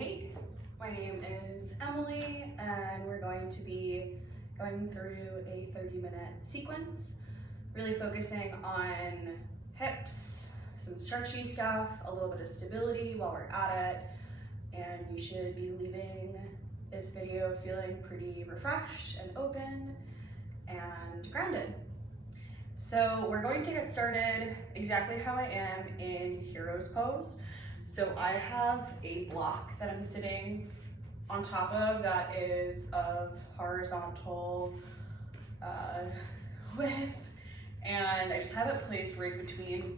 Hey, my name is Emily, and we're going to be going through a 30-minute sequence, really focusing on hips, some stretchy stuff, a little bit of stability while we're at it, and you should be leaving this video feeling pretty refreshed and open and grounded. So we're going to get started exactly how I am in hero's pose. So I have a block that I'm sitting on top of that is of horizontal width, and I just have it placed right between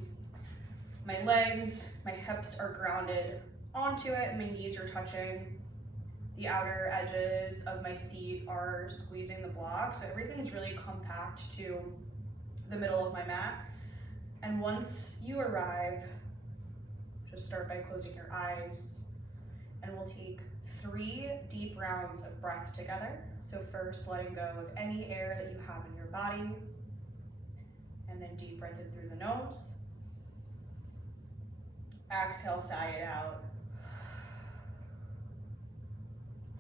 my legs. My hips are grounded onto it, and my knees are touching. The outer edges of my feet are squeezing the block, so everything's really compact to the middle of my mat. And once you arrive, just start by closing your eyes, and we'll take 3 deep rounds of breath together. So first, letting go of any air that you have in your body, and then deep breath in through the nose. Exhale, sigh it out.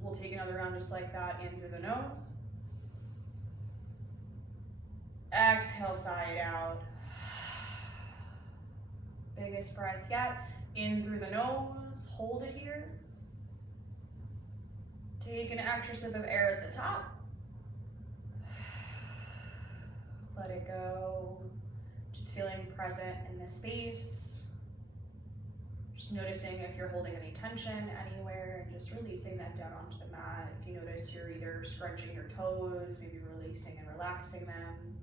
We'll take another round just like that, in through the nose. Exhale, sigh it out. Biggest breath yet. In through the nose, hold it here. Take an extra sip of air at the top. Let it go. Just feeling present in the space. Just noticing if you're holding any tension anywhere, and just releasing that down onto the mat. If you notice you're either scrunching your toes, maybe releasing and relaxing them.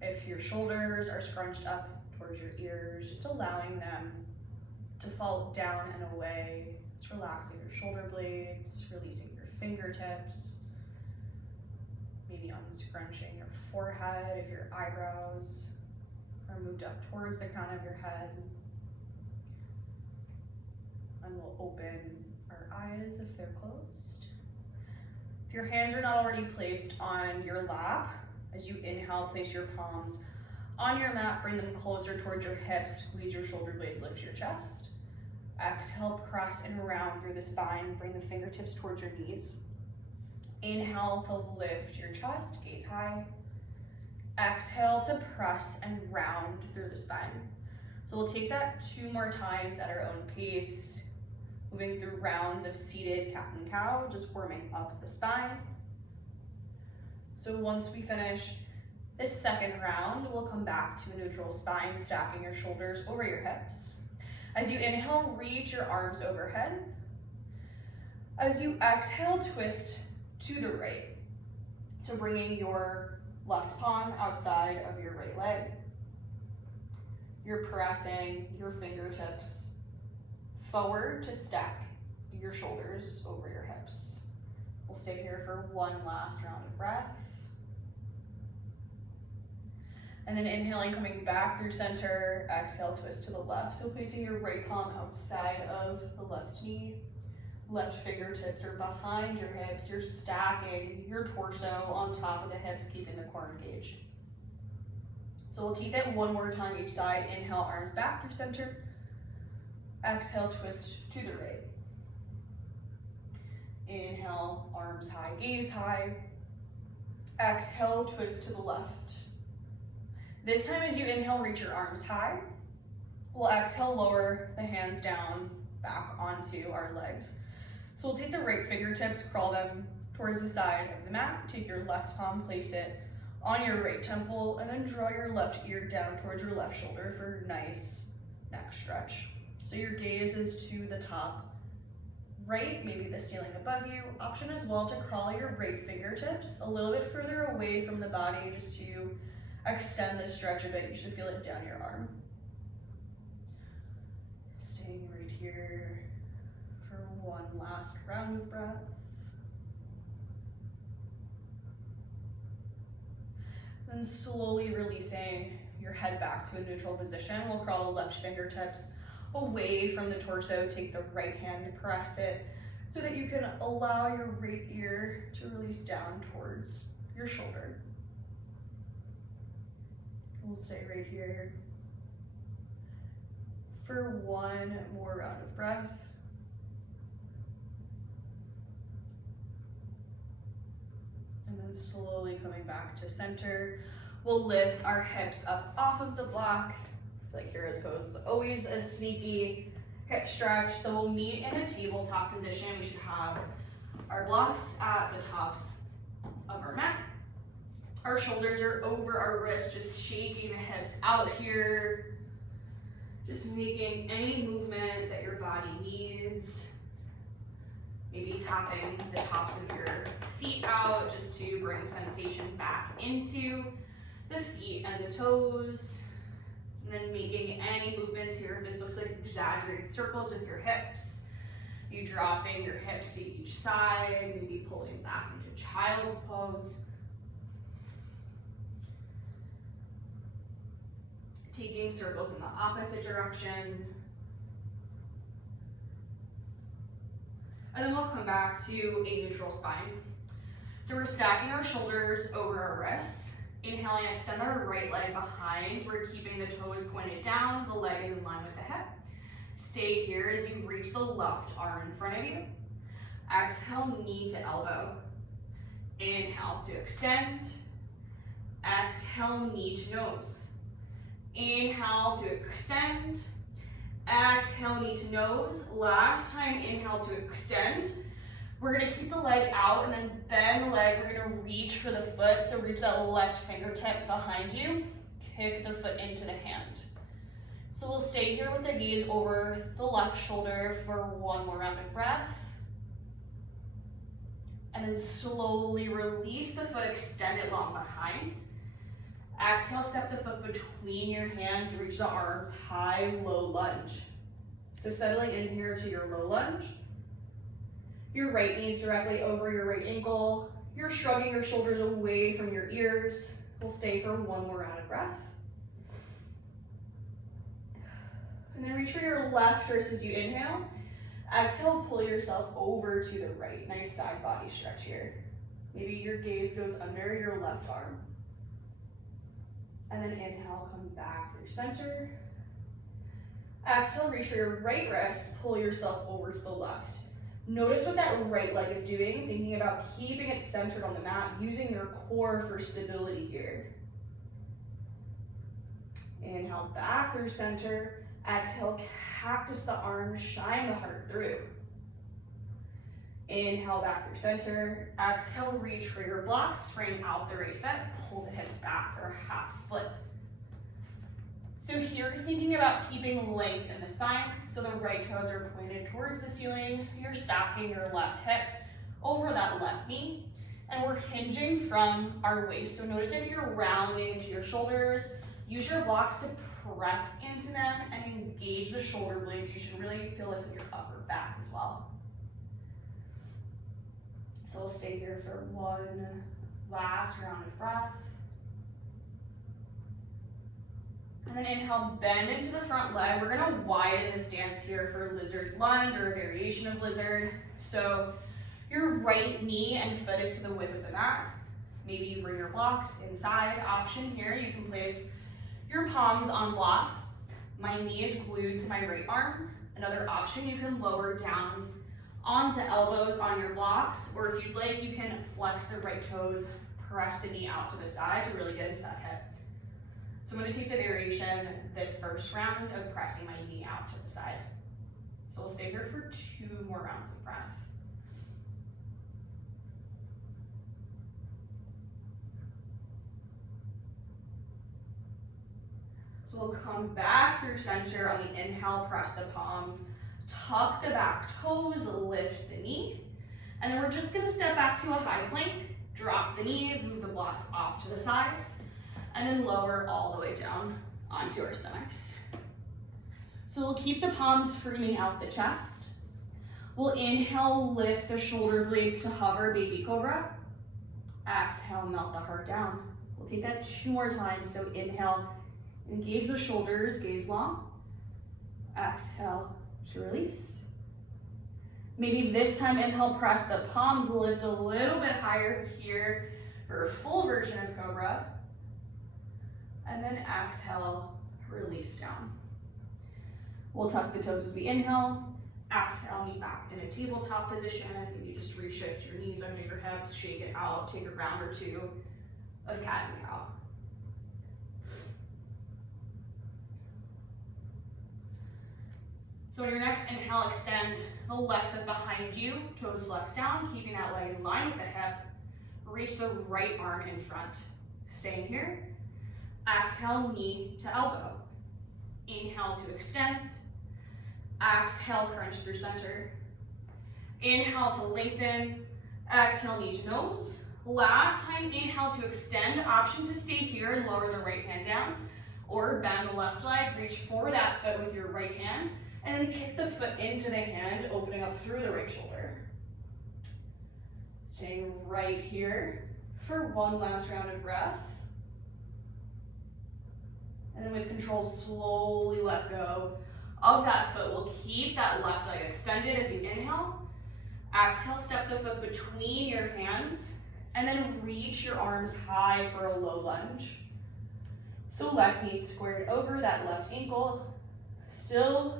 If your shoulders are scrunched up towards your ears, just allowing them to fall down and away. Just relaxing your shoulder blades, releasing your fingertips, maybe unscrunching your forehead if your eyebrows are moved up towards the crown of your head. And we'll open our eyes if they're closed. If your hands are not already placed on your lap, as you inhale, place your palms on your mat, bring them closer towards your hips, squeeze your shoulder blades, lift your chest. Exhale, press and round through the spine, bring the fingertips towards your knees. Inhale to lift your chest, gaze high. Exhale to press and round through the spine. So we'll take that 2 more times at our own pace, moving through rounds of seated cat and cow, just warming up the spine. So once we finish this second round, we'll come back to a neutral spine, stacking your shoulders over your hips. As you inhale, reach your arms overhead. As you exhale, twist to the right. So bringing your left palm outside of your right leg. You're pressing your fingertips forward to stack your shoulders over your hips. We'll stay here for 1 last round of breath. And then inhaling, coming back through center, exhale, twist to the left. So placing your right palm outside of the left knee. Left fingertips are behind your hips. You're stacking your torso on top of the hips, keeping the core engaged. So we'll take that 1 more time each side. Inhale, arms back through center. Exhale, twist to the right. Inhale, arms high, gaze high. Exhale, twist to the left. This time, as you inhale, reach your arms high. We'll exhale, lower the hands down, back onto our legs. So we'll take the right fingertips, crawl them towards the side of the mat. Take your left palm, place it on your right temple, and then draw your left ear down towards your left shoulder for a nice neck stretch. So your gaze is to the top right, maybe the ceiling above you. Option as well to crawl your right fingertips a little bit further away from the body, just to extend the stretch a bit. You should feel it down your arm. Staying right here for 1 last round of breath. Then slowly releasing your head back to a neutral position. We'll crawl the left fingertips away from the torso. Take the right hand to press it so that you can allow your right ear to release down towards your shoulder. We'll stay right here for 1 more round of breath. And slowly coming back to center. We'll lift our hips up off of the block. Like hero's pose is always a sneaky hip stretch. So we'll meet in a tabletop position. We should have our blocks at the tops of our mat. Our shoulders are over our wrists, just shaking the hips out here. Just making any movement that your body needs. Maybe tapping the tops of your feet out just to bring sensation back into the feet and the toes. And then making any movements here. This looks like exaggerated circles with your hips. You dropping your hips to each side, maybe pulling back into child's pose. Taking circles in the opposite direction. And then we'll come back to a neutral spine. So we're stacking our shoulders over our wrists. Inhaling, extend our right leg behind. We're keeping the toes pointed down. The leg is in line with the hip. Stay here as you reach the left arm in front of you. Exhale, knee to elbow. Inhale to extend. Exhale, knee to nose. Inhale to extend. Exhale, knee to nose. Last time, inhale to extend. We're gonna keep the leg out and then bend the leg. We're gonna reach for the foot. So reach that left fingertip behind you. Kick the foot into the hand. So we'll stay here with the gaze over the left shoulder for one more round of breath. And then slowly release the foot, extend it long behind. Exhale, step the foot between your hands, reach the arms high, low lunge. So settling in here to your low lunge. Your right knee is directly over your right ankle. You're shrugging your shoulders away from your ears. We'll stay for one more round of breath. And then reach for your left wrist as you inhale. Exhale, pull yourself over to the right. Nice side body stretch here. Maybe your gaze goes under your left arm. And then inhale, come back through center. Exhale, reach for your right wrist, pull yourself over to the left. Notice what that right leg is doing, thinking about keeping it centered on the mat, using your core for stability here. Inhale, back through center. Exhale, cactus the arms, shine the heart through. Inhale, back through center. Exhale, reach for your blocks, frame out the right foot, pull the hips back for a half split. So here, thinking about keeping length in the spine, so the right toes are pointed towards the ceiling, you're stacking your left hip over that left knee, and we're hinging from our waist. So notice if you're rounding into your shoulders, use your blocks to press into them and engage the shoulder blades. You should really feel this with your upper back as well. So we'll stay here for one last round of breath. And then inhale, bend into the front leg. We're gonna widen the stance here for lizard lunge or a variation of lizard. So your right knee and foot is to the width of the mat. Maybe you bring your blocks inside. Option here, you can place your palms on blocks. My knee is glued to my right arm. Another option, you can lower down onto elbows on your blocks, or if you'd like, you can flex the right toes, press the knee out to the side to really get into that hip. So I'm going to take the variation this first round of pressing my knee out to the side. So we'll stay here for 2 more rounds of breath. So we'll come back through center on the inhale, press the palms, tuck the back toes, lift the knee, and then we're just gonna step back to a high plank, drop the knees, move the blocks off to the side, and then lower all the way down onto our stomachs. So we'll keep the palms framing out the chest. We'll inhale, lift the shoulder blades to hover, baby cobra. Exhale, melt the heart down. We'll take that 2 more times. So inhale, engage the shoulders, gaze long. Exhale to release. Maybe this time, inhale, press the palms, lift a little bit higher here for a full version of cobra. And then exhale, release down. We'll tuck the toes as we inhale, Exhale, knee back in a tabletop position. Maybe just reshift your knees under your hips, shake it out, take a round or two of cat and cow. So on your next inhale, extend the left foot behind you, toes flex down, keeping that leg in line with the hip. Reach the right arm in front. Staying here. Exhale, knee to elbow. Inhale to extend. Exhale, crunch through center. Inhale to lengthen. Exhale, knee to nose. Last time, inhale to extend. Option to stay here and lower the right hand down. Or bend the left leg, reach for that foot with your right hand. And then kick the foot into the hand, opening up through the right shoulder. Staying right here for one last round of breath. And then with control, slowly let go of that foot. We'll keep that left leg extended as you inhale. Exhale, step the foot between your hands, and then reach your arms high for a low lunge. So left knee squared over that left ankle. Still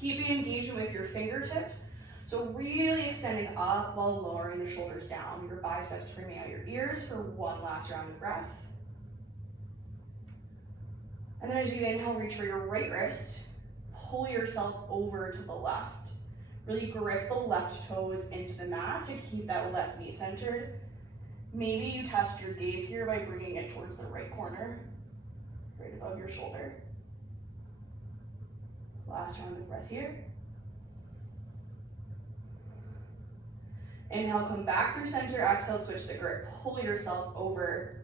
keeping engagement with your fingertips. So really extending up while lowering the shoulders down. Your biceps framing out your ears for one last round of breath. And then as you inhale, reach for your right wrist. Pull yourself over to the left. Really grip the left toes into the mat to keep that left knee centered. Maybe you test your gaze here by bringing it towards the right corner, right above your shoulder. Last round of breath here. Inhale, come back through center. Exhale, switch the grip. Pull yourself over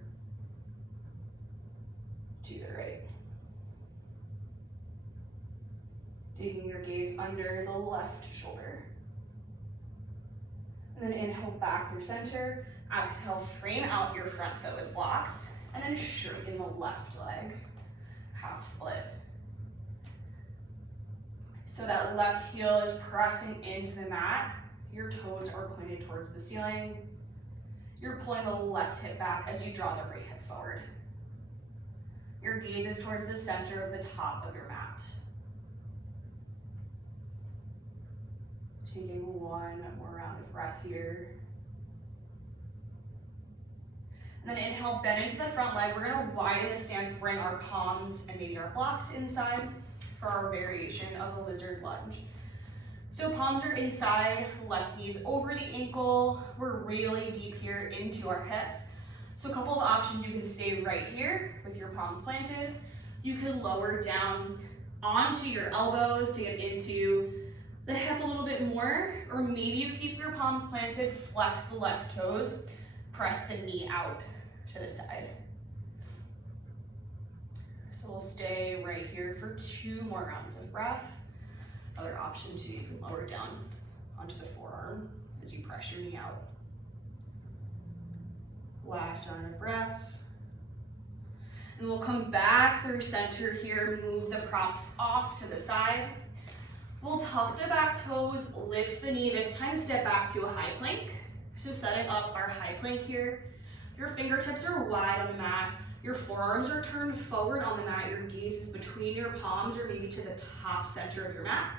to the right. Taking your gaze under the left shoulder. And then inhale back through center. Exhale, frame out your front foot with blocks. And then straighten the left leg. Half split. So that left heel is pressing into the mat. Your toes are pointed towards the ceiling. You're pulling the left hip back as you draw the right hip forward. Your gaze is towards the center of the top of your mat. Taking one more round of breath here. And then inhale, bend into the front leg. We're gonna widen the stance, bring our palms and maybe our blocks inside for our variation of the lizard lunge. So palms are inside, left knees over the ankle. We're really deep here into our hips. So a couple of options, you can stay right here with your palms planted. You can lower down onto your elbows to get into the hip a little bit more, or maybe you keep your palms planted, flex the left toes, press the knee out to the side. So we'll stay right here for 2 more rounds of breath. Other option too, you can lower down onto the forearm as you press your knee out. Last round of breath. And we'll come back through center here, move the props off to the side. We'll tuck the back toes, lift the knee, this time step back to a high plank. So setting up our high plank here. Your fingertips are wide on the mat. Your forearms are turned forward on the mat. Your gaze is between your palms or maybe to the top center of your mat.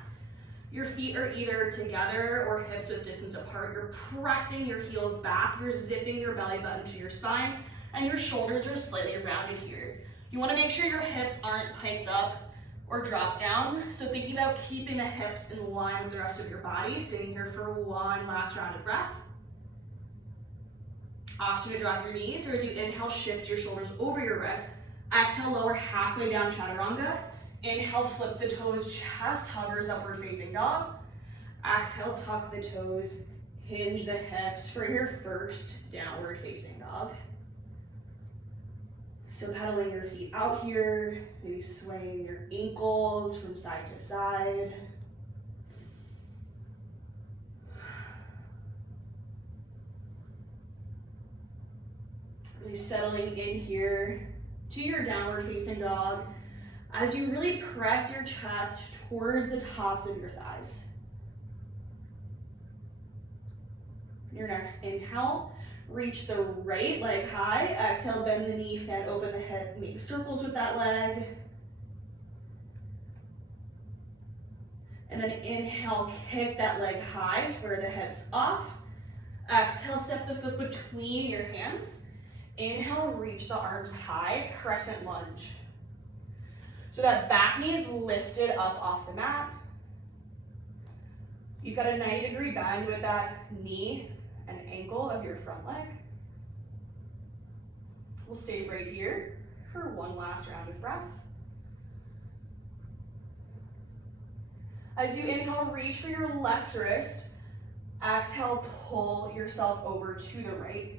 Your feet are either together or hips width distance apart. You're pressing your heels back. You're zipping your belly button to your spine, and your shoulders are slightly rounded here. You want to make sure your hips aren't piped up or drop down. So thinking about keeping the hips in line with the rest of your body, staying here for one last round of breath. Option to drop your knees, or as you inhale, shift your shoulders over your wrists. Exhale, lower halfway down chaturanga. Inhale, flip the toes, chest hovers, upward facing dog. Exhale, tuck the toes, hinge the hips for your first downward facing dog. So pedaling your feet out here, maybe swaying your ankles from side to side. Really settling in here to your downward facing dog as you really press your chest towards the tops of your thighs. Your next inhale, reach the right leg high. Exhale, bend the knee, fan open the hip, make circles with that leg. And then inhale, kick that leg high, square the hips off. Exhale, step the foot between your hands. Inhale, reach the arms high, crescent lunge. So that back knee is lifted up off the mat. You've got a 90-degree bend with that knee and ankle of your front leg. We'll stay right here for one last round of breath. As you inhale, reach for your left wrist. Exhale, pull yourself over to the right.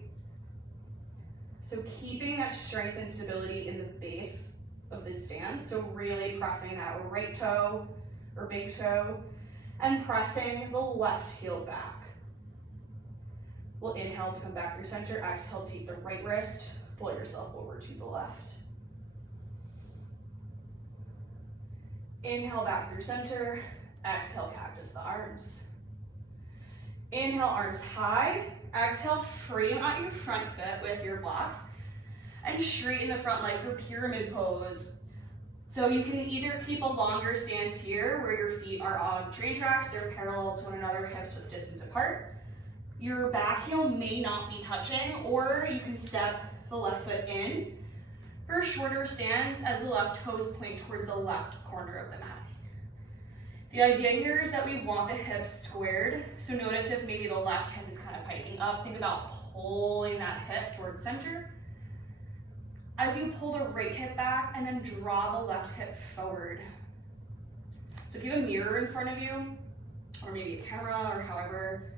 So keeping that strength and stability in the base of the stance. So really pressing that right toe or big toe and pressing the left heel back. We'll inhale to come back through center. Exhale, take the right wrist, pull yourself over to the left. Inhale back through center. Exhale, cactus the arms. Inhale, arms high. Exhale, frame out your front foot with your blocks and straighten the front leg for pyramid pose. So you can either keep a longer stance here where your feet are on train tracks, they're parallel to one another, hips width distance apart. Your back heel may not be touching, or you can step the left foot in for a shorter stance as the left toes point towards the left corner of the mat. The idea here is that we want the hips squared. So notice if maybe the left hip is kind of piking up, think about pulling that hip towards center. As you pull the right hip back and then draw the left hip forward. So if you have a mirror in front of you, or maybe a camera, or however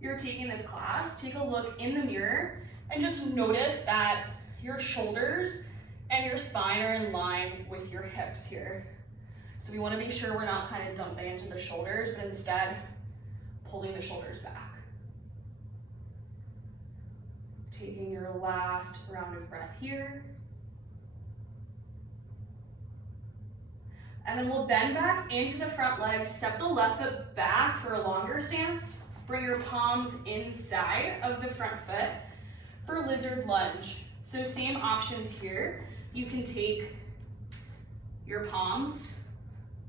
you're taking this class, take a look in the mirror and just notice that your shoulders and your spine are in line with your hips here. So we want to make sure we're not kind of dumping into the shoulders, but instead pulling the shoulders back. Taking your last round of breath here. And then we'll bend back into the front leg, step the left foot back for a longer stance. Bring your palms inside of the front foot for lizard lunge. So same options here. You can take your palms,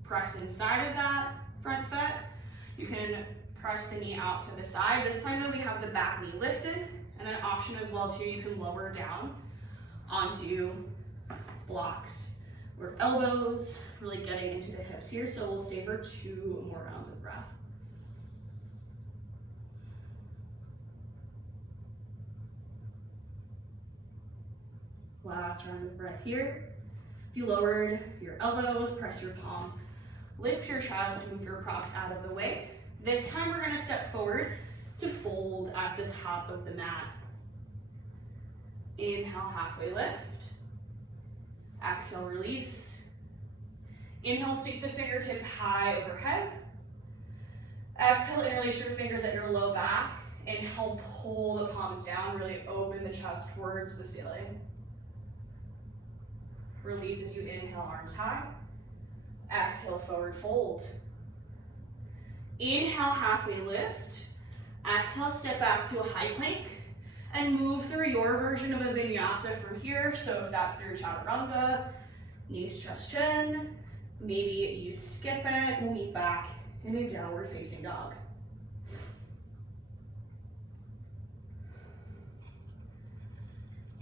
press inside of that front foot. You can press the knee out to the side. This time though, we have the back knee lifted. And then option as well too, you can lower down onto blocks. Work elbows, really getting into the hips here. So we'll stay for 2 more rounds of breath. Last round of breath here. If you lowered your elbows, press your palms, lift your chest, move your props out of the way. This time we're going to step forward to fold at the top of the mat. Inhale, halfway lift. Exhale, release. Inhale, sweep the fingertips high overhead. Exhale, interlace your fingers at your low back. Inhale, pull the palms down, really open the chest towards the ceiling. Release as you inhale, arms high. Exhale, forward fold. Inhale, halfway lift. Exhale, step back to a high plank and move through your version of a vinyasa from here. So if that's through chaturanga, knees, chest, chin, maybe you skip it. We'll meet back in a downward facing dog.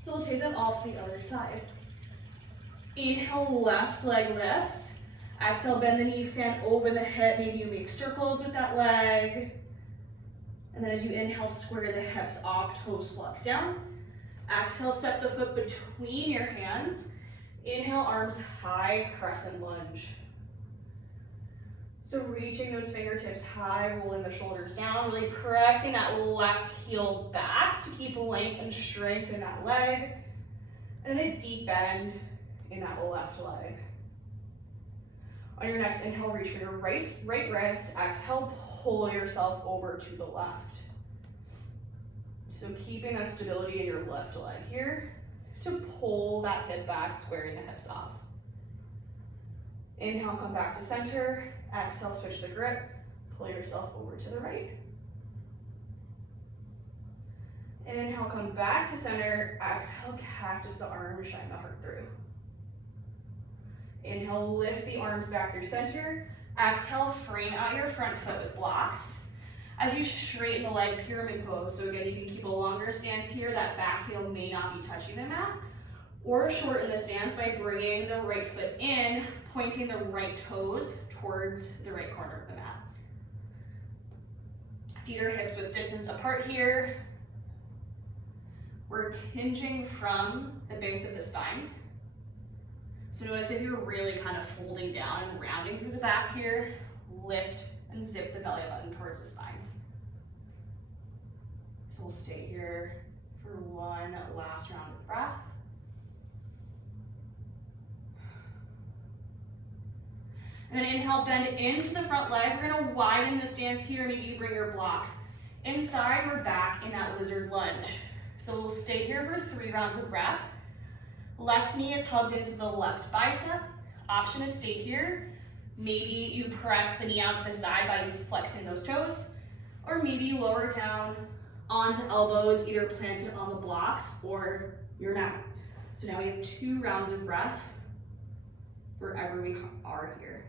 So we'll take that all to the other side. Inhale, left leg lifts. Exhale, bend the knee, fan over the hip. Maybe you make circles with that leg. And then as you inhale, square the hips off, toes flex down. Exhale, step the foot between your hands. Inhale, arms high, crescent lunge. So reaching those fingertips high, rolling the shoulders down, really pressing that left heel back to keep length and strength in that leg. And then a deep bend in that left leg. On your next inhale, reach for your right wrist. Exhale, pull yourself over to the left. So keeping that stability in your left leg here to pull that hip back, squaring the hips off. Inhale, come back to center. Exhale, switch the grip. Pull yourself over to the right. Inhale, come back to center. Exhale, cactus the arms, shine the heart through. Inhale, lift the arms back through center. Exhale, frame out your front foot with blocks. As you straighten the leg, pyramid pose. So again, you can keep a longer stance here. That back heel may not be touching the mat. Or shorten the stance by bringing the right foot in, pointing the right toes towards the right corner of the mat. Feet or hips width distance apart here. We're hinging from the base of the spine. So notice if you're really kind of folding down and rounding through the back here, lift and zip the belly button towards the spine. So we'll stay here for one last round of breath. And then inhale, bend into the front leg. We're gonna widen the stance here. Maybe you bring your blocks inside or back in that lizard lunge. So we'll stay here for 3 rounds of breath. Left knee is hugged into the left bicep. Option is stay here. Maybe you press the knee out to the side by flexing those toes, or maybe you lower down onto elbows, either planted on the blocks or your mat. So now we have 2 rounds of breath wherever we are here.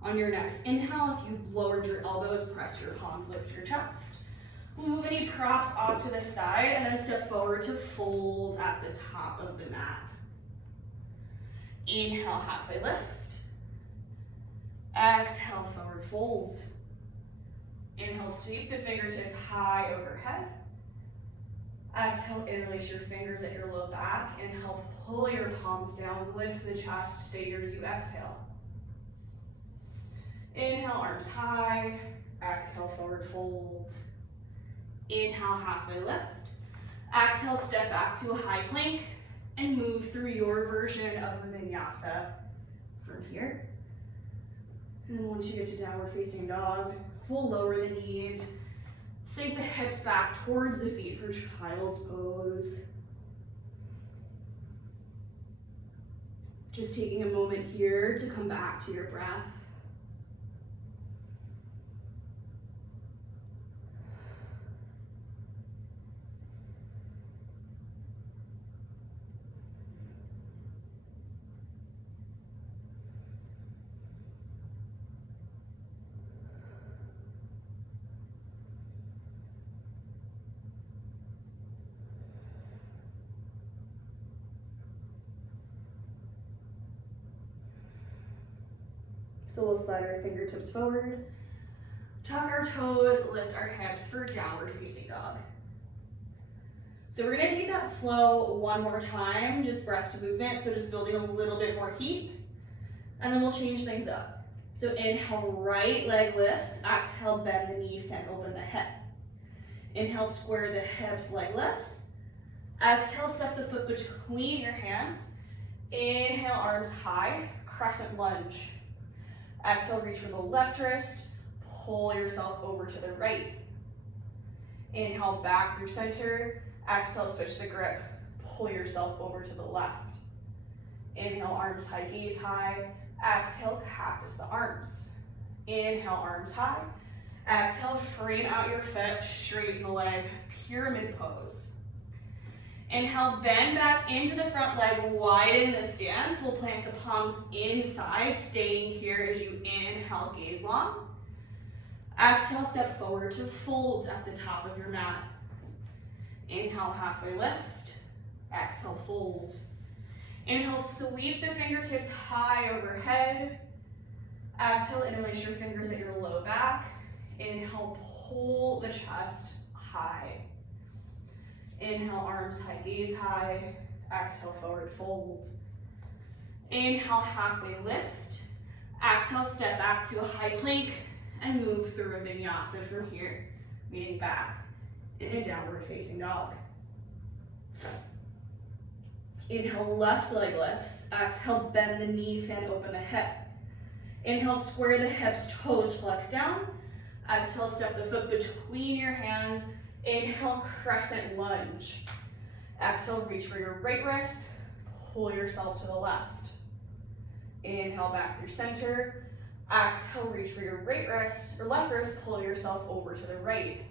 On your next inhale, if you lowered your elbows, press your palms, lift your chest. We'll move any props off to the side and then step forward to fold at the top of the mat. Inhale, halfway lift. Exhale, forward fold. Inhale, sweep the fingertips high overhead. Exhale, interlace your fingers at your low back. Inhale, pull your palms down, lift the chest, stay here as you exhale. Inhale, arms high. Exhale, forward fold. Inhale, halfway lift. Exhale, step back to a high plank and move through your version of the vinyasa from here. And then once you get to downward facing dog, we'll lower the knees, sink the hips back towards the feet for child's pose. Just taking a moment here to come back to your breath. So we'll slide our fingertips forward, tuck our toes, lift our hips for downward facing dog. So we're gonna take that flow one more time, just breath to movement, so just building a little bit more heat, and then we'll change things up. So inhale, right leg lifts, exhale, bend the knee, fan open the hip. Inhale, square the hips, leg lifts. Exhale, step the foot between your hands. Inhale, arms high, crescent lunge. Exhale, reach for the left wrist, pull yourself over to the right. Inhale, back through center. Exhale, switch the grip, pull yourself over to the left. Inhale, arms high, gaze high. Exhale, cactus the arms. Inhale, arms high. Exhale, frame out your foot, straighten the leg, pyramid pose. Inhale, bend back into the front leg, widen the stance. We'll plant the palms inside, staying here as you inhale, gaze long. Exhale, step forward to fold at the top of your mat. Inhale, halfway lift. Exhale, fold. Inhale, sweep the fingertips high overhead. Exhale, interlace your fingers at your low back. Inhale, pull the chest high. Inhale, arms high, gaze high. Exhale, forward fold. Inhale, halfway lift. Exhale, step back to a high plank and move through a vinyasa from here, meeting back in a downward facing dog. Inhale, left leg lifts. Exhale, bend the knee, fan open the hip. Inhale, square the hips, toes flex down. Exhale, step the foot between your hands. Inhale, crescent lunge. Exhale, reach for your right wrist, pull yourself to the left. Inhale, back through center. Exhale, reach for your right wrist, or left wrist, pull yourself over to the right.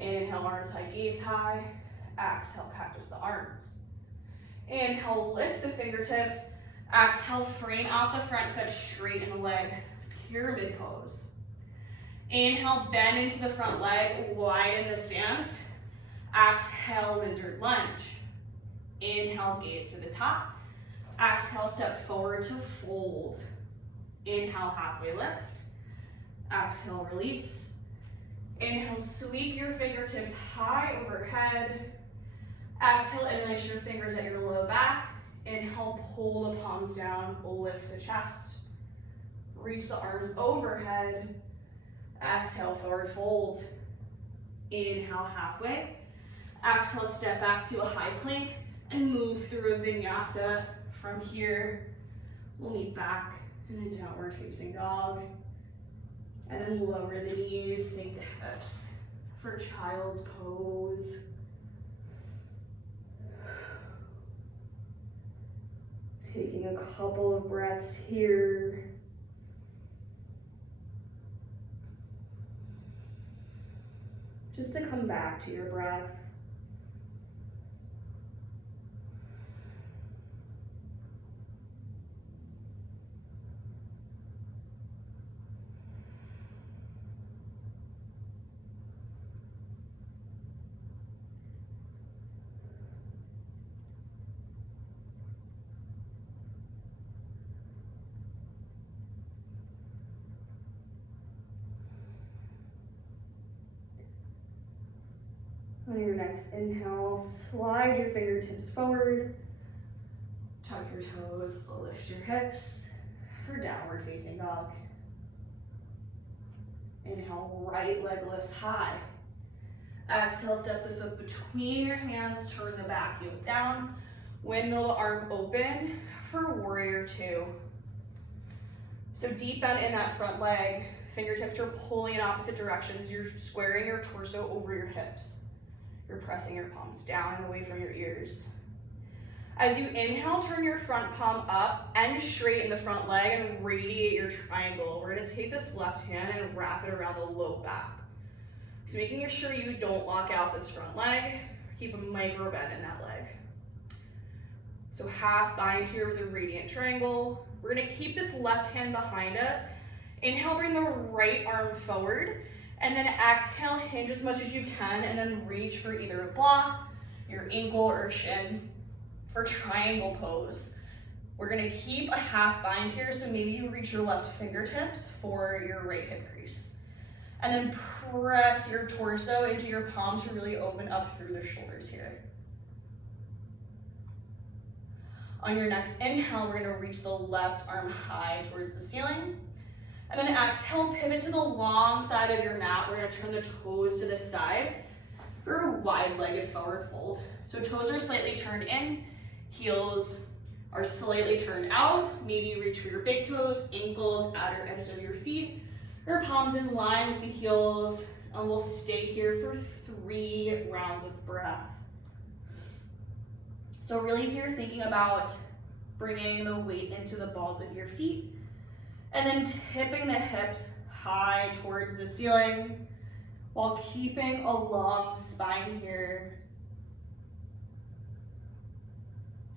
Inhale, arms high, gaze high. Exhale, cactus the arms. Inhale, lift the fingertips. Exhale, frame out the front foot, straighten the leg, pyramid pose. Inhale, bend into the front leg, widen the stance. Exhale, lizard lunge. Inhale, gaze to the top. Exhale, step forward to fold. Inhale, halfway lift. Exhale, release. Inhale, sweep your fingertips high overhead. Exhale, interlace your fingers at your low back. Inhale, pull the palms down, lift the chest. Reach the arms overhead. Exhale, forward fold. Inhale, halfway. Exhale, step back to a high plank and move through a vinyasa. From here, we'll meet back in a downward facing dog. And then lower the knees, sink the hips for child's pose. Taking a couple of breaths here. Just to come back to your breath. On your next inhale, slide your fingertips forward, tuck your toes, lift your hips for downward facing dog. Inhale, right leg lifts high. Exhale, step the foot between your hands, turn the back heel down, windmill the arm open for warrior two. So deep bend in that front leg, fingertips are pulling in opposite directions, you're squaring your torso over your hips. You're pressing your palms down and away from your ears. As you inhale, turn your front palm up and straighten the front leg and radiate your triangle. We're gonna take this left hand and wrap it around the low back. So making sure you don't lock out this front leg, keep a micro bend in that leg. So half bind here with a radiant triangle. We're gonna keep this left hand behind us. Inhale, bring the right arm forward. And then exhale, hinge as much as you can, and then reach for either a block, your ankle, or shin for triangle pose. We're gonna keep a half bind here, so maybe you reach your left fingertips for your right hip crease. And then press your torso into your palm to really open up through the shoulders here. On your next inhale, we're gonna reach the left arm high towards the ceiling. And then exhale, pivot to the long side of your mat. We're gonna turn the toes to the side for a wide-legged forward fold. So toes are slightly turned in, heels are slightly turned out. Maybe you reach for your big toes, ankles, outer edges of your feet, or palms in line with the heels. And we'll stay here for 3 rounds of breath. So really here, thinking about bringing the weight into the balls of your feet, and then tipping the hips high towards the ceiling while keeping a long spine here.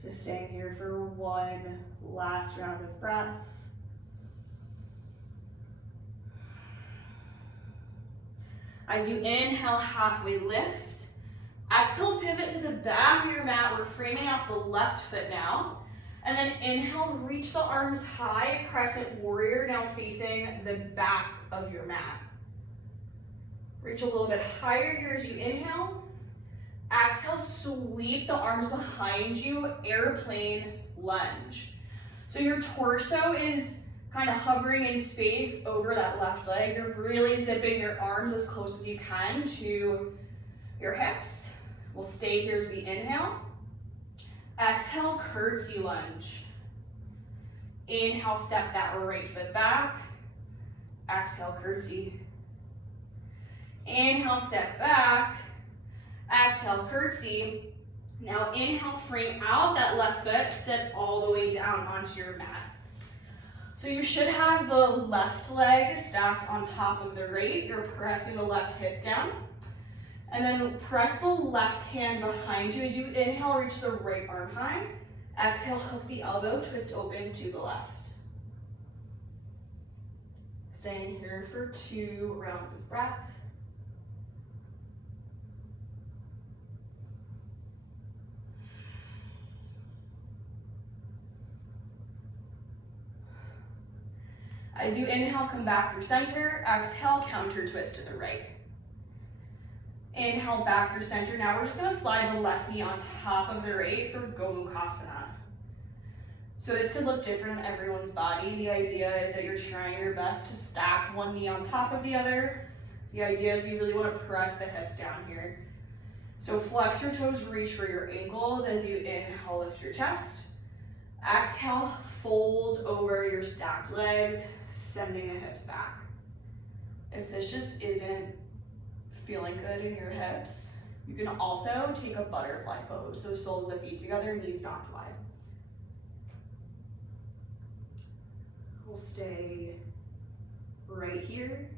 So staying here for 1 last round of breath. As you inhale, halfway lift. Exhale, pivot to the back of your mat. We're framing out the left foot now. And then inhale, reach the arms high, crescent warrior, now facing the back of your mat. Reach a little bit higher here as you inhale. Exhale, sweep the arms behind you, airplane lunge. So your torso is kind of hovering in space over that left leg. You're really zipping your arms as close as you can to your hips. We'll stay here as we inhale. Exhale, curtsy lunge. Inhale, step that right foot back. Exhale, curtsy. Inhale, step back. Exhale, curtsy. Now inhale, frame out that left foot, sit all the way down onto your mat. So you should have the left leg stacked on top of the right. You're pressing the left hip down. And then press the left hand behind you as you inhale, reach the right arm high. Exhale, hook the elbow, twist open to the left. Staying here for 2 rounds of breath. As you inhale, come back through center. Exhale, counter twist to the right. Inhale, back through center. Now we're just gonna slide the left knee on top of the right for Gomukhasana. So this could look different on everyone's body. The idea is that you're trying your best to stack one knee on top of the other. The idea is we really wanna press the hips down here. So flex your toes, reach for your ankles as you inhale, lift your chest. Exhale, fold over your stacked legs, sending the hips back. If this just isn't feeling good in your hips, you can also take a butterfly pose. So soles of the feet together, knees knocked wide. We'll stay right here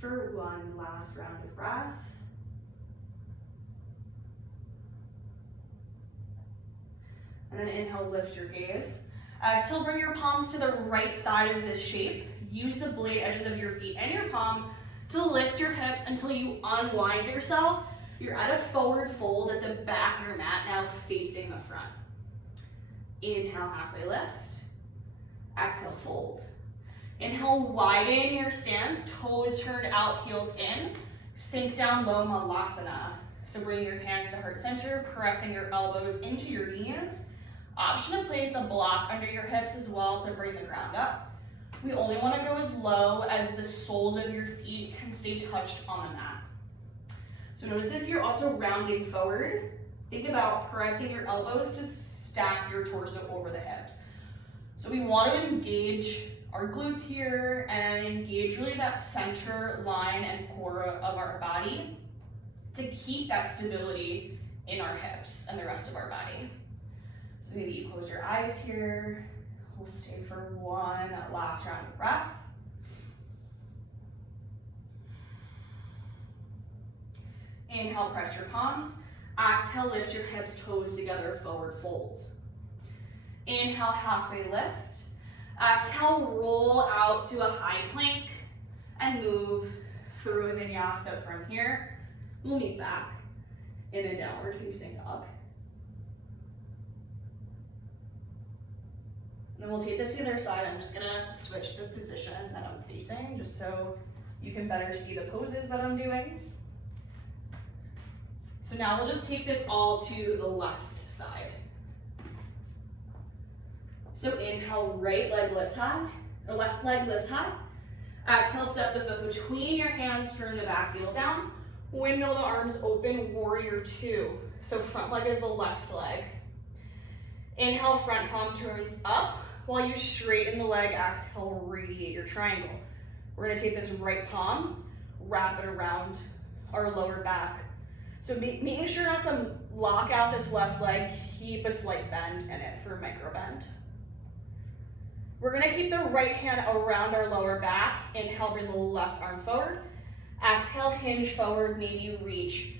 for one last round of breath. And then inhale, lift your gaze. Exhale, bring your palms to the right side of this shape. Use the blade edges of your feet and your palms to lift your hips until you unwind yourself. You're at a forward fold at the back of your mat, now facing the front. Inhale, halfway lift. Exhale, fold. Inhale, widen your stance, toes turned out, heels in. Sink down, low malasana. So bring your hands to heart center, pressing your elbows into your knees. Option to place a block under your hips as well to bring the ground up. We only want to go as low as the soles of your feet can stay touched on the mat. So notice if you're also rounding forward, think about pressing your elbows to stack your torso over the hips. So we want to engage our glutes here and engage really that center line and core of our body to keep that stability in our hips and the rest of our body. So maybe you close your eyes here. We'll stay for one last round of breath. Inhale, press your palms. Exhale, lift your hips, toes together, forward fold. Inhale, halfway lift. Exhale, roll out to a high plank and move through a vinyasa from here. We'll meet back in a downward facing dog. And then we'll take this to the other side. I'm just gonna switch the position that I'm facing just so you can better see the poses that I'm doing. So now we'll just take this all to the left side. So inhale, right leg lifts high, or left leg lifts high. Exhale, step the foot between your hands, turn the back heel down. Windmill the arms open, warrior 2. So front leg is the left leg. Inhale, front palm turns up. While you straighten the leg, exhale, radiate your triangle. We're gonna take this right palm, wrap it around our lower back. So making sure not to lock out this left leg, keep a slight bend in it for a micro bend. We're gonna keep the right hand around our lower back. Inhale, bring the left arm forward. Exhale, hinge forward, maybe reach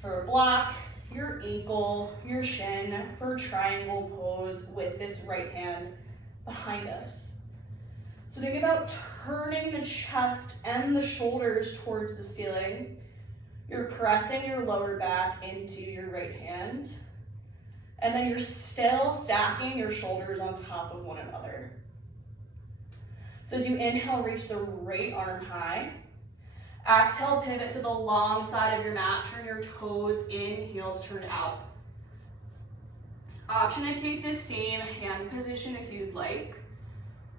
for a block, your ankle, your shin for triangle pose with this right hand behind us. So think about turning the chest and the shoulders towards the ceiling. You're pressing your lower back into your right hand, and then you're still stacking your shoulders on top of one another. So as you inhale, reach the right arm high. Exhale, pivot to the long side of your mat. Turn your toes in, heels turned out. Option to take this same hand position if you'd like.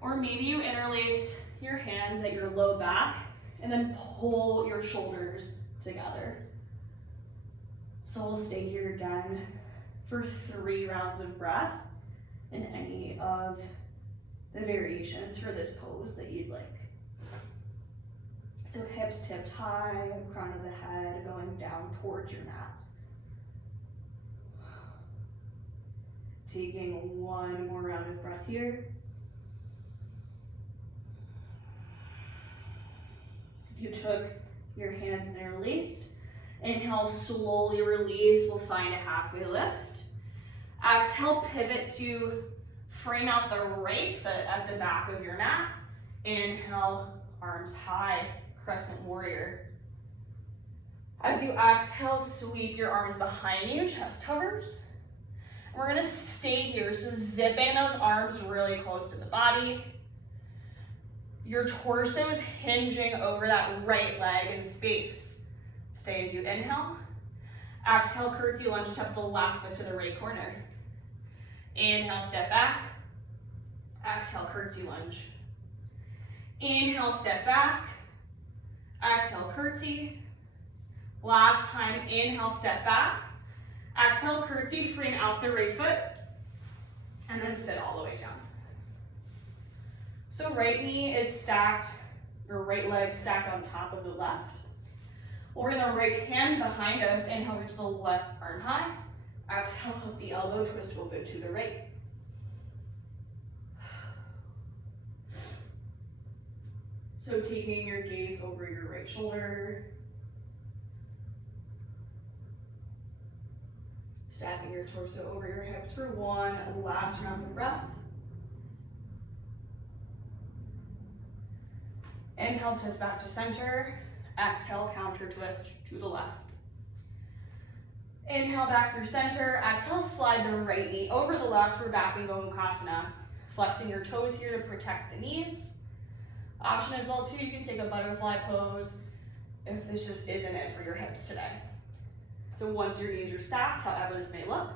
Or maybe you interlace your hands at your low back and then pull your shoulders together. So we'll stay here again for 3 rounds of breath in any of the variations for this pose that you'd like. So hips tipped high, crown of the head going down towards your mat. Taking one more round of breath here. If you took your hands interlaced, Inhale, slowly release. We'll find a halfway lift. Exhale, pivot to frame out the right foot at the back of your mat. Inhale, arms high, crescent warrior. As you exhale, sweep your arms behind you, chest hovers. We're gonna stay here, so zipping those arms really close to the body. Your torso is hinging over that right leg in space. Stay as you inhale. Exhale, curtsy lunge, step the left foot to the right corner. Inhale, step back. Exhale, curtsy lunge. Inhale, step back. Exhale, curtsy. Last time, inhale, step back. Exhale, curtsy, frame out the right foot. And then sit all the way down. So right knee is stacked, or right leg stacked on top of the left. We'll bring the right hand behind us. Inhale, reach the left arm high. Exhale, hook the elbow, twist open to the right. So taking your gaze over your right shoulder. Stacking your torso over your hips for one last round of breath. Inhale, twist back to center. Exhale, counter twist to the left. Inhale, back through center. Exhale, slide the right knee over the left. We're back in Gomukhasana. Flexing your toes here to protect the knees. Option as well too, you can take a butterfly pose if this just isn't it for your hips today. So once your knees are stacked, however this may look,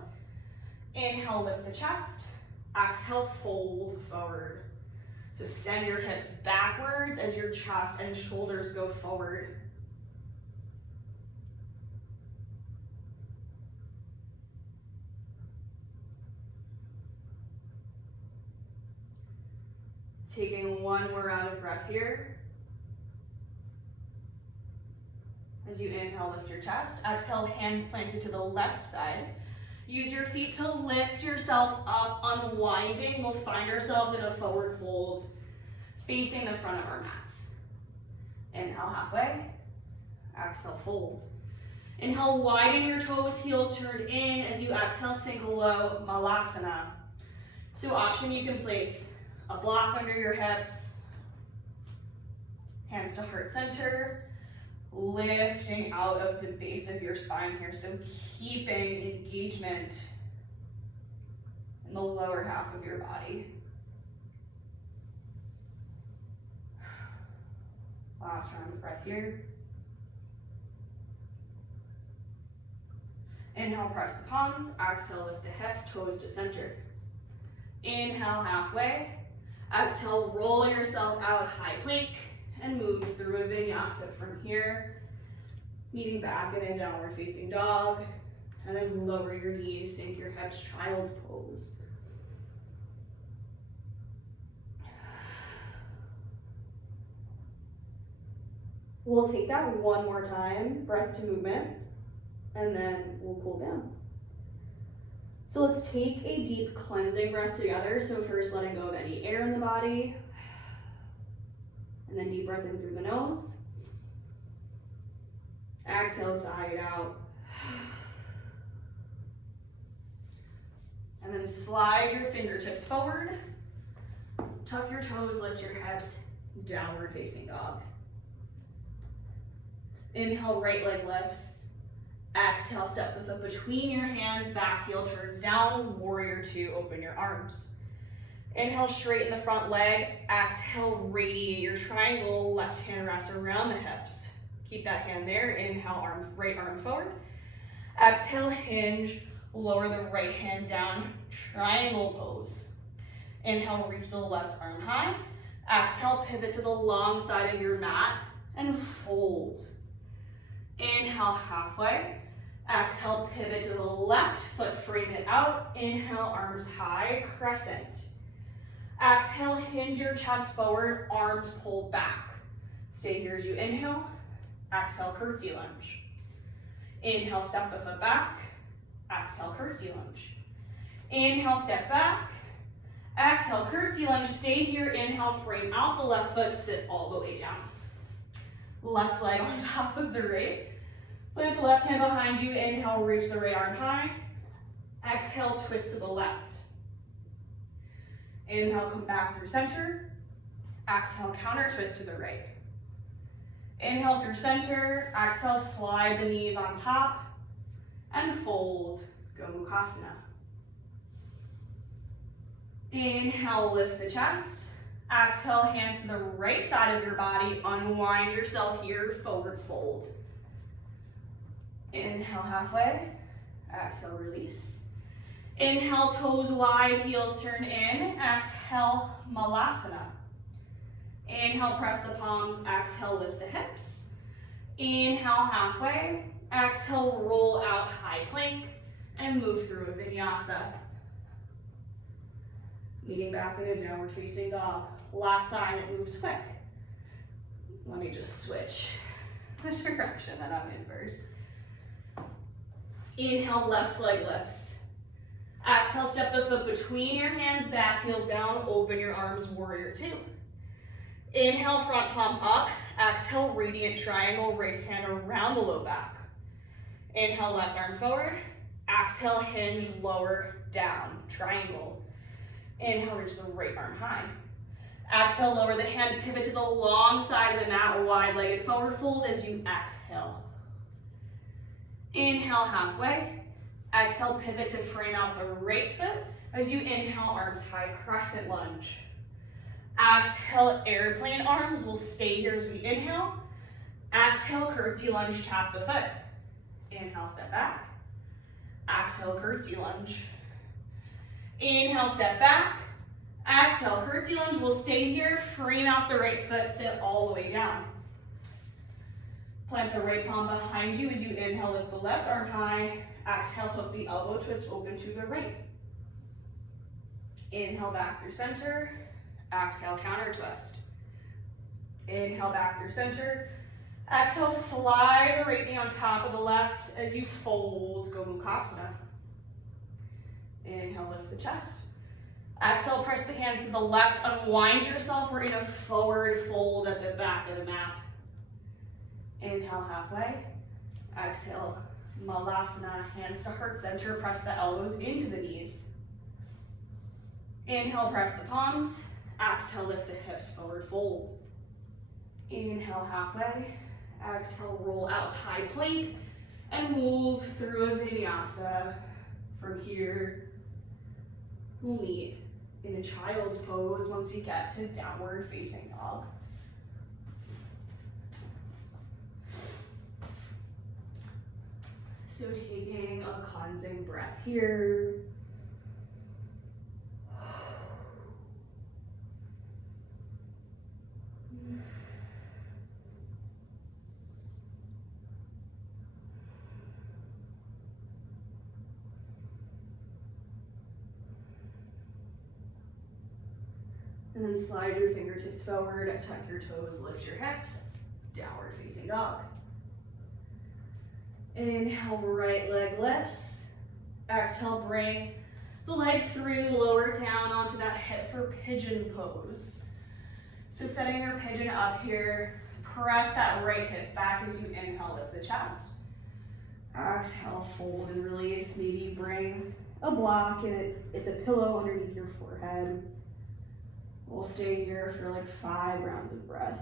inhale, lift the chest. Exhale, fold forward. So send your hips backwards as your chest and shoulders go forward. Taking one more round of breath here. As you inhale, lift your chest. Exhale, hands planted to the left side. Use your feet to lift yourself up, unwinding. We'll find ourselves in a forward fold, facing the front of our mats. Inhale, halfway. Exhale, fold. Inhale, widen your toes, heels turned in. As you exhale, sink low, malasana. So option, you can place a block under your hips, hands to heart center, lifting out of the base of your spine here. So keeping engagement in the lower half of your body. Last round of breath here. Inhale, press the palms. Exhale, lift the hips, toes to center. Inhale, halfway. Exhale, roll yourself out, high plank, and move through a vinyasa from here. Meeting back in a downward facing dog. And then lower your knees, sink your hips, child's pose. We'll take that one more time, breath to movement, and then we'll cool down. So let's take a deep cleansing breath together. So first letting go of any air in the body, and then deep breath in through the nose. Exhale, sigh it out. And then slide your fingertips forward. Tuck your toes, lift your hips, downward facing dog. Inhale, right leg lifts. Exhale, step the foot between your hands, back heel turns down, warrior two, open your arms. Inhale, straighten the front leg. Exhale, radiate your triangle, left hand wraps around the hips. Keep that hand there. Inhale, right arm forward. Exhale, hinge, lower the right hand down, triangle pose. Inhale, reach the left arm high. Exhale, pivot to the long side of your mat and fold. Inhale, halfway. Exhale, pivot to the left foot, frame it out. Inhale, arms high, crescent. Exhale, hinge your chest forward, arms pull back. Stay here as you inhale. Exhale, curtsy lunge. Inhale, step the foot back. Exhale, curtsy lunge. Inhale, step back. Exhale, curtsy lunge. Stay here. Inhale, frame out the left foot, sit all the way down. Left leg on top of the right. Plant the left hand behind you. Inhale, reach the right arm high. Exhale, twist to the left. Inhale, come back through center. Exhale, counter twist to the right. Inhale through center. Exhale, slide the knees on top and fold. Gomukhasana. Inhale, lift the chest. Exhale, hands to the right side of your body. Unwind yourself here, forward fold. Inhale, halfway. Exhale, release. Inhale, toes wide, heels turn in. Exhale, malasana. Inhale, press the palms. Exhale, lift the hips. Inhale, halfway. Exhale, roll out, high plank, and move through a vinyasa. Meeting back in a downward facing dog. Last time it moves quick. Let me just switch the direction that I'm in first. Inhale, left leg lifts. Exhale, step the foot between your hands, back heel down, open your arms, warrior two. Inhale, front palm up. Exhale, radiant triangle, right hand around the low back. Inhale, left arm forward. Exhale, hinge, lower, down, triangle. Inhale, reach the right arm high. Exhale, lower the hand, pivot to the long side of the mat, wide-legged forward fold as you exhale. Inhale, halfway. Exhale, pivot to frame out the right foot as you inhale, arms high, crescent lunge. Exhale, airplane arms will stay here as we inhale. Exhale, curtsy lunge, tap the foot. Inhale, step back. Exhale, curtsy lunge. Inhale, step back. Exhale, curtsy lunge. We'll stay here, frame out the right foot, sit all the way down. Plant the right palm behind you as you inhale, lift the left arm high. Exhale, hook the elbow, twist open to the right. Inhale, back through center. Exhale, counter twist. Inhale, back through center. Exhale, slide the right knee on top of the left as you fold, Gomukhasana. Inhale, lift the chest. Exhale, press the hands to the left, unwind yourself. We're in a forward fold at the back of the mat. Inhale, halfway. Exhale, malasana, hands to heart center. Press the elbows into the knees. Inhale, press the palms. Exhale, lift the hips, forward fold. Inhale, halfway. Exhale, roll out, high plank, and move through a vinyasa. From here, we'll meet in a child's pose once we get to downward facing dog. So taking a cleansing breath here. And then slide your fingertips forward, tuck your toes, lift your hips, downward facing dog. Inhale, right leg lifts. Exhale, bring the leg through, lower down onto that hip for pigeon pose. So setting your pigeon up here, press that right hip back as you inhale, lift the chest. Exhale, fold and release. Maybe bring a block and it's a pillow underneath your forehead. We'll stay here for like 5 rounds of breath.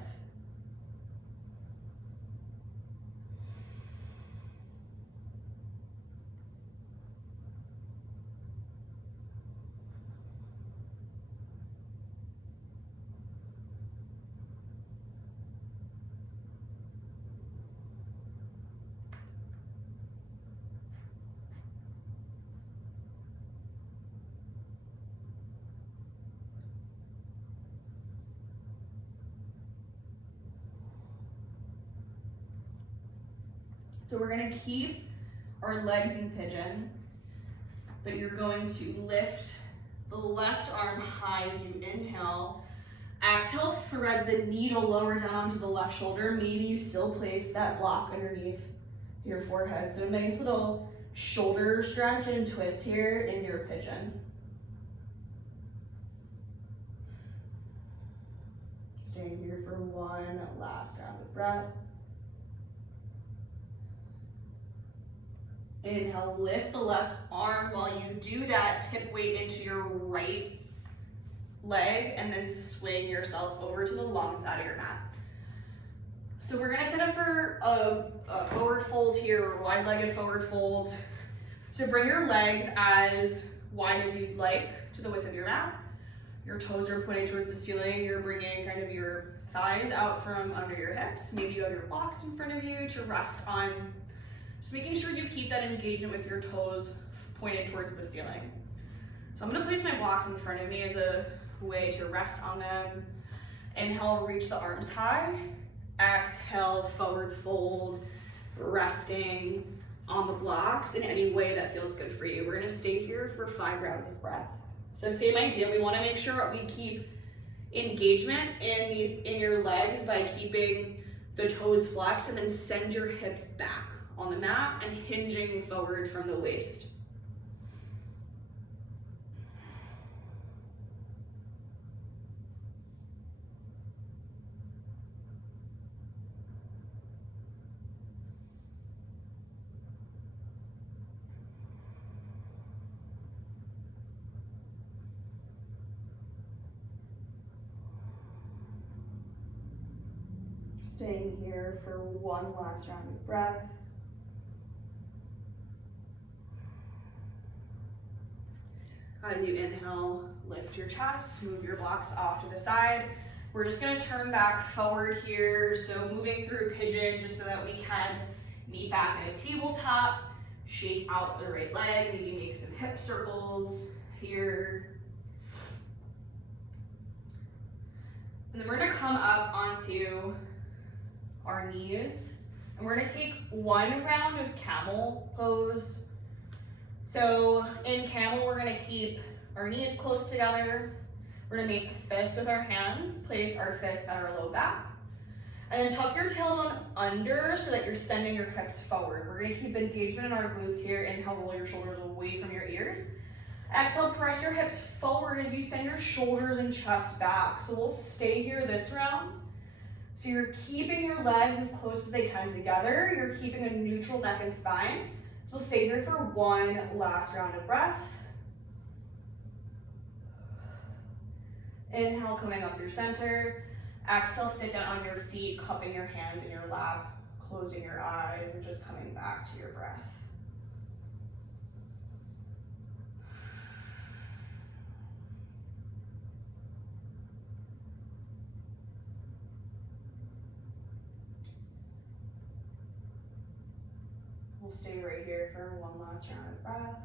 So we're gonna keep our legs in pigeon, but you're going to lift the left arm high as you inhale. Exhale, thread the needle lower down onto the left shoulder. Maybe you still place that block underneath your forehead. So nice little shoulder stretch and twist here in your pigeon. Staying here for one last round of breath. Inhale, lift the left arm. While you do that, tip weight into your right leg and then swing yourself over to the long side of your mat. So we're gonna set up for a forward fold here, wide-legged forward fold. So bring your legs as wide as you'd like to the width of your mat. Your toes are pointing towards the ceiling. You're bringing kind of your thighs out from under your hips. Maybe you have your blocks in front of you to rest on. Just making sure you keep that engagement with your toes pointed towards the ceiling. So I'm gonna place my blocks in front of me as a way to rest on them. Inhale, reach the arms high. Exhale, forward fold, resting on the blocks in any way that feels good for you. We're gonna stay here for 5 rounds of breath. So same idea, we wanna make sure we keep engagement in your legs by keeping the toes flexed, and then send your hips back on the mat and hinging forward from the waist. Staying here for one last round of breath. As you inhale, lift your chest, move your blocks off to the side. We're just gonna turn back forward here. So moving through pigeon just so that we can meet back at a tabletop. Shake out the right leg, maybe make some hip circles here. And then we're gonna come up onto our knees, and we're gonna take one round of camel pose. So in camel, we're gonna keep our knees close together. We're gonna make fists with our hands, place our fists at our low back, and then tuck your tailbone under so that you're sending your hips forward. We're gonna keep engagement in our glutes here. Inhale, roll your shoulders away from your ears. Exhale, press your hips forward as you send your shoulders and chest back. So we'll stay here this round. So you're keeping your legs as close as they can together. You're keeping a neutral neck and spine. So we'll stay here for one last round of breath. Inhale, coming up through center. Exhale, sit down on your feet, cupping your hands in your lap, closing your eyes, and just coming back to your breath. We'll stay right here for one last round of breath.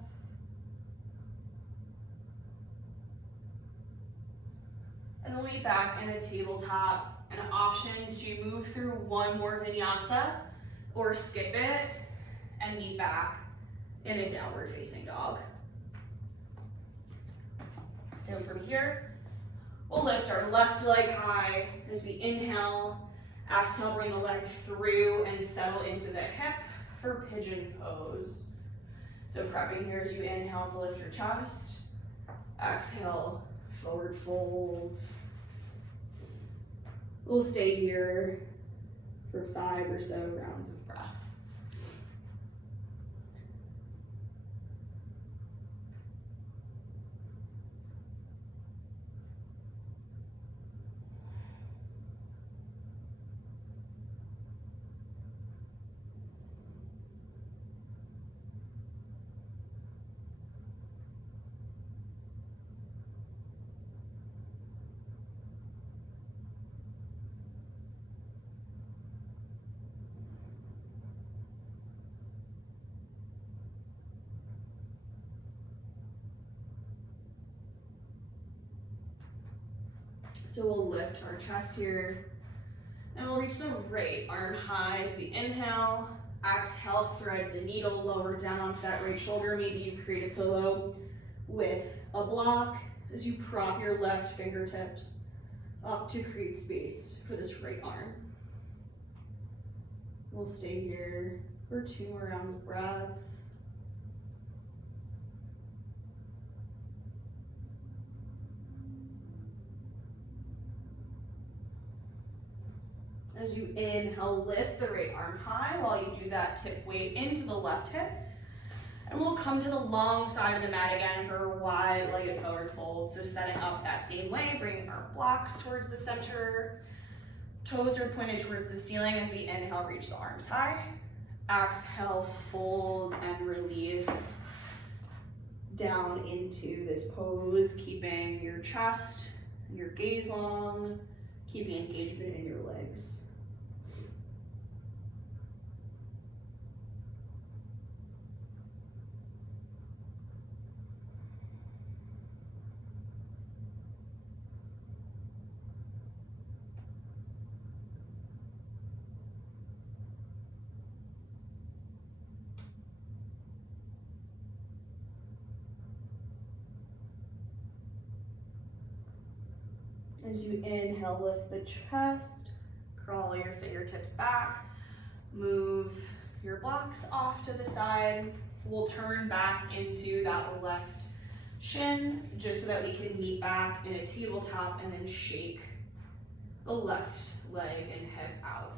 And then we'll be back in a tabletop, an option to move through one more vinyasa or skip it and meet back in a downward facing dog. So from here, we'll lift our left leg high as we inhale. Exhale, bring the leg through and settle into the hip for pigeon pose. So prepping here as you inhale to lift your chest. Exhale, forward fold. We'll stay here for 5 or so rounds of breath. So we'll lift our chest here, and we'll reach the right arm high as we inhale. Exhale, thread the needle lower down onto that right shoulder. Maybe you create a pillow with a block as you prop your left fingertips up to create space for this right arm. We'll stay here for 2 more rounds of breath. As you inhale, lift the right arm high. While you do that, tip weight into the left hip. And we'll come to the long side of the mat again for a wide-legged forward fold. So setting up that same way, bringing our blocks towards the center. Toes are pointed towards the ceiling as we inhale, reach the arms high. Exhale, fold and release down into this pose, keeping your chest and your gaze long, keeping engagement in your legs. As you inhale, lift the chest, crawl your fingertips back, move your blocks off to the side. We'll turn back into that left shin just so that we can meet back in a tabletop and then shake the left leg and head out.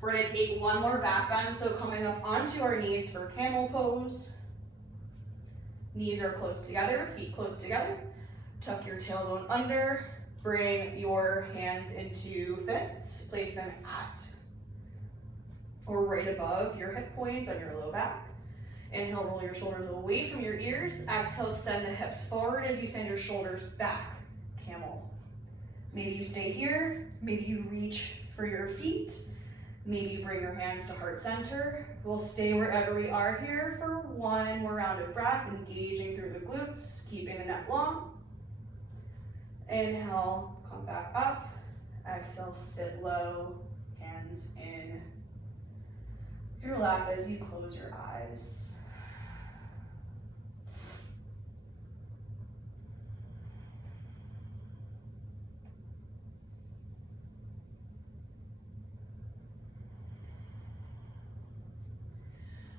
We're gonna take one more back bend, so coming up onto our knees for camel pose. Knees are close together, feet close together. Tuck your tailbone under. Bring your hands into fists, place them at or right above your hip points on your low back. Inhale, roll your shoulders away from your ears. Exhale, send the hips forward as you send your shoulders back, camel. Maybe you stay here, maybe you reach for your feet, maybe you bring your hands to heart center. We'll stay wherever we are here for one more round of breath, engaging through the glutes, keeping the neck long. Inhale, come back up. Exhale, sit low, hands in your lap as you close your eyes.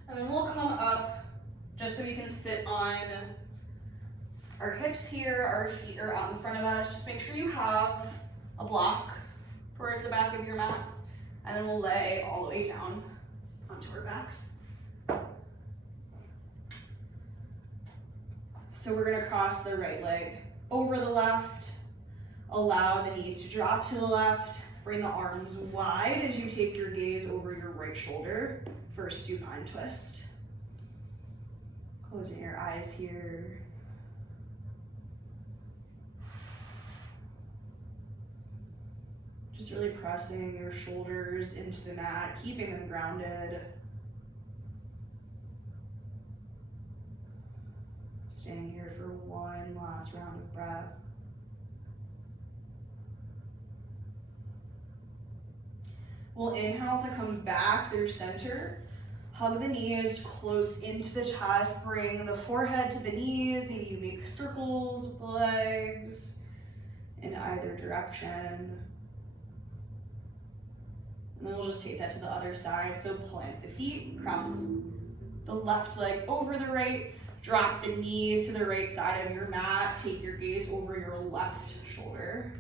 And then we'll come up just so we can sit on our hips here, our feet are out in front of us. Just make sure you have a block towards the back of your mat. And then we'll lay all the way down onto our backs. So we're gonna cross the right leg over the left. Allow the knees to drop to the left. Bring the arms wide as you take your gaze over your right shoulder for supine twist. Closing your eyes here. Just really pressing your shoulders into the mat, keeping them grounded. Staying here for one last round of breath. We'll inhale to come back through center. Hug the knees close into the chest. Bring the forehead to the knees. Maybe you make circles with the legs in either direction. And then we'll just take that to the other side. So plant the feet, cross the left leg over the right, drop the knees to the right side of your mat, take your gaze over your left shoulder.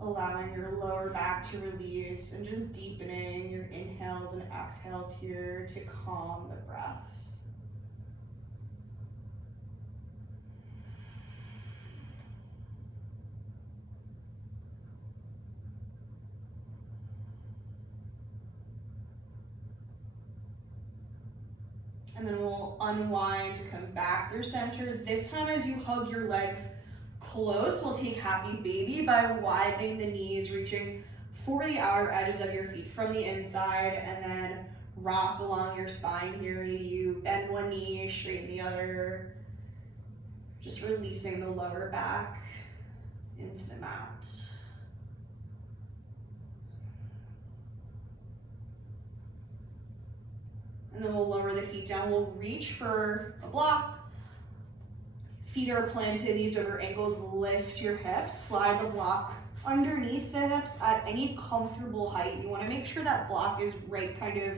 Allowing your lower back to release and just deepening your inhales and exhales here to calm the breath. And then we'll unwind, come back through center. This time as you hug your legs close, we'll take happy baby by widening the knees, reaching for the outer edges of your feet from the inside, and then rock along your spine here. Maybe you bend one knee, straighten the other. Just releasing the lower back into the mat. And then we'll lower the feet down. We'll reach for a block. Feet are planted, knees over ankles. Lift your hips. Slide the block underneath the hips at any comfortable height. You want to make sure that block is right kind of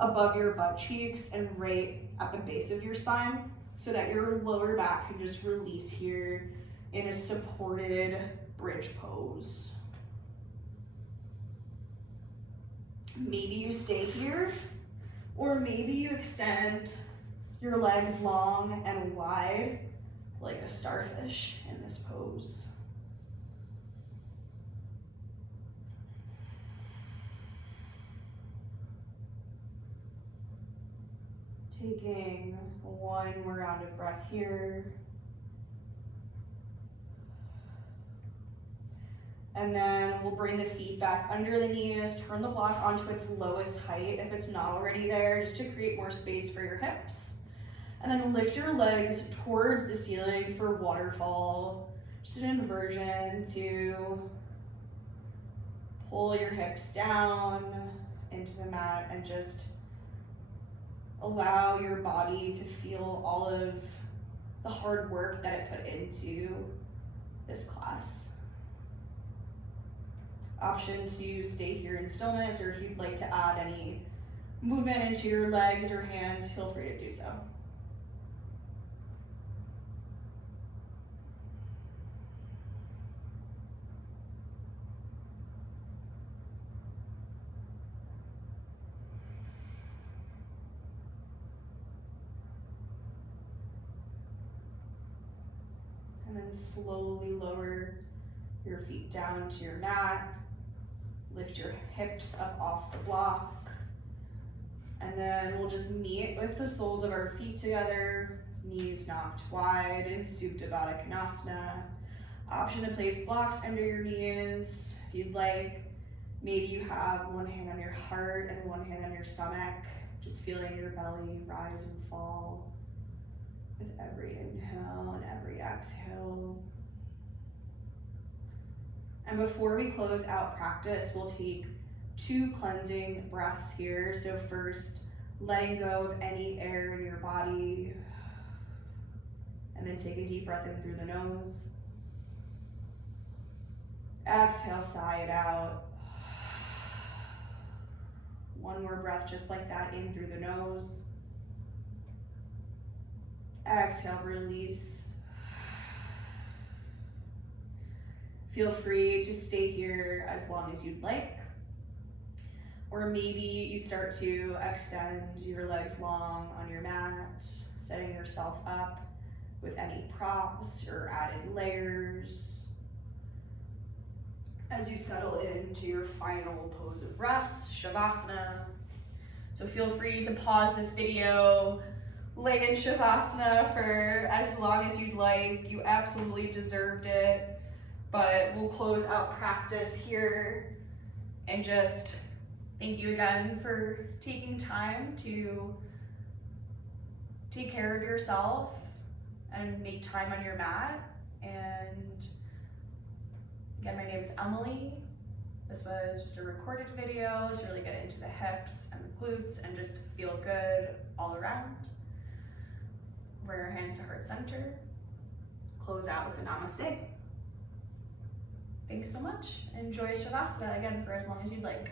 above your butt cheeks and right at the base of your spine so that your lower back can just release here in a supported bridge pose. Maybe you stay here, or maybe you extend your legs long and wide like a starfish in this pose. Taking one more round of breath here. And then we'll bring the feet back under the knees, turn the block onto its lowest height if it's not already there, just to create more space for your hips. And then lift your legs towards the ceiling for waterfall, just an inversion to pull your hips down into the mat and just allow your body to feel all of the hard work that it put into this class. Option to stay here in stillness, or if you'd like to add any movement into your legs or hands, feel free to do so. And then slowly lower your feet down to your mat. Lift your hips up off the block. And then we'll just meet with the soles of our feet together, knees knocked wide in Supta Baddha Konasana. Option to place blocks under your knees if you'd like. Maybe you have one hand on your heart and one hand on your stomach, just feeling your belly rise and fall with every inhale and every exhale. And before we close out practice, we'll take 2 cleansing breaths here. So first, letting go of any air in your body. And then take a deep breath in through the nose. Exhale, sigh it out. One more breath just like that, in through the nose. Exhale, release. Feel free to stay here as long as you'd like. Or maybe you start to extend your legs long on your mat, setting yourself up with any props or added layers. As you settle into your final pose of rest, Shavasana. So feel free to pause this video, lay in Shavasana for as long as you'd like. You absolutely deserved it. But we'll close out practice here and just thank you again for taking time to take care of yourself and make time on your mat. And again, my name is Emily. This was just a recorded video to really get into the hips and the glutes and just feel good all around. Bring your hands to heart center. Close out with a namaste. Thanks so much. Enjoy Shavasana again for as long as you'd like.